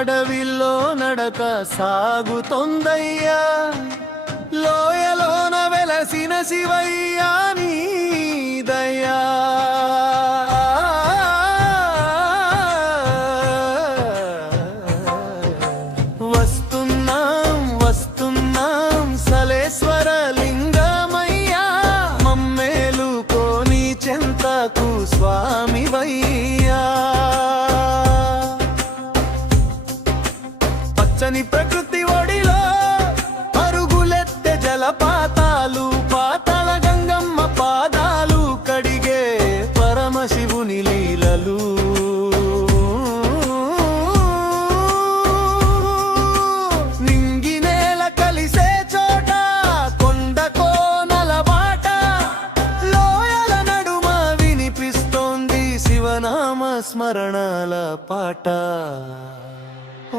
అడవిలో నడక సాగుతోందయ్యా, లోయలోన వెలసిన శివయ్యా నీ దయా. వస్తున్నాం వస్తున్నాం సలేశ్వర లింగమయ్యా, మమ్మేలుకోని చెంతకు స్వామివయ్యా. పచ్చని ప్రకృతి ఒడిలో పరుగులెత్తే జలపాతాలు, పాతాళ గంగమ్మ పాదాలు కడిగే పరమశివుని లీలలు. నింగి నేల కలిసే చోట కొండ కోనల బాట, లోయల నడుమ వినిపిస్తోంది శివనామ స్మరణల పాట.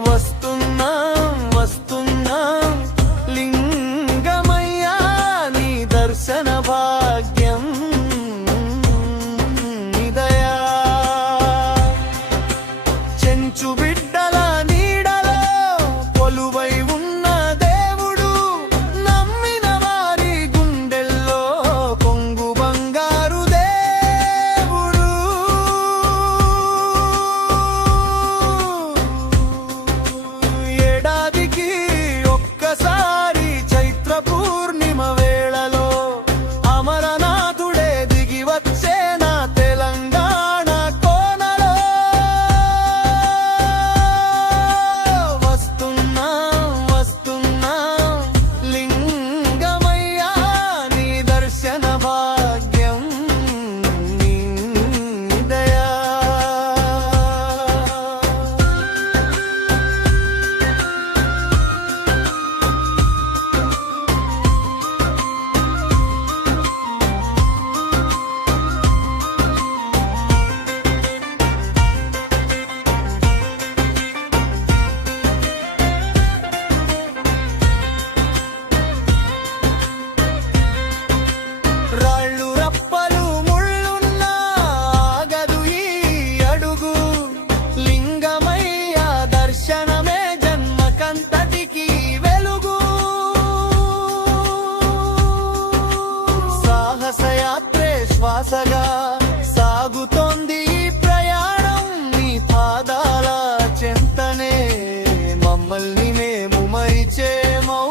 వస్తున్నాం వస్తున్నాం లింగమయ్యా, నీ దర్శన భాగ్యం నిదయా. చెంచు బిడ్డల నీడలో కొలువై ఉన్న దేవుడు, నమ్మిన వారి గుండెల్లో కొంగు బంగారు దేవుడు. ఏడాదికి ఒక్కసారి చైత్ర పూర్ణిమ వేళలో అమరనాథుడే దిగి వచ్చే నా తెలంగాణ కోనలో. వస్తున్నాం వస్తున్నాం లింగమయ్యా, నీ దర్శన భాగ్యం నీ దయా. రాళ్ళు రప్పలు ముళ్ళున్నా ఆగదు ఈ అడుగు, లింగమయ్య దర్శనమే జన్మకంతటికి వెలుగు. సాహసయాత్రే శ్వాసగా సాగుతోంది ఈ ప్రయాణం, నీ పాదాల చెంతనే మమ్మల్ని మేము మరిచేమౌ.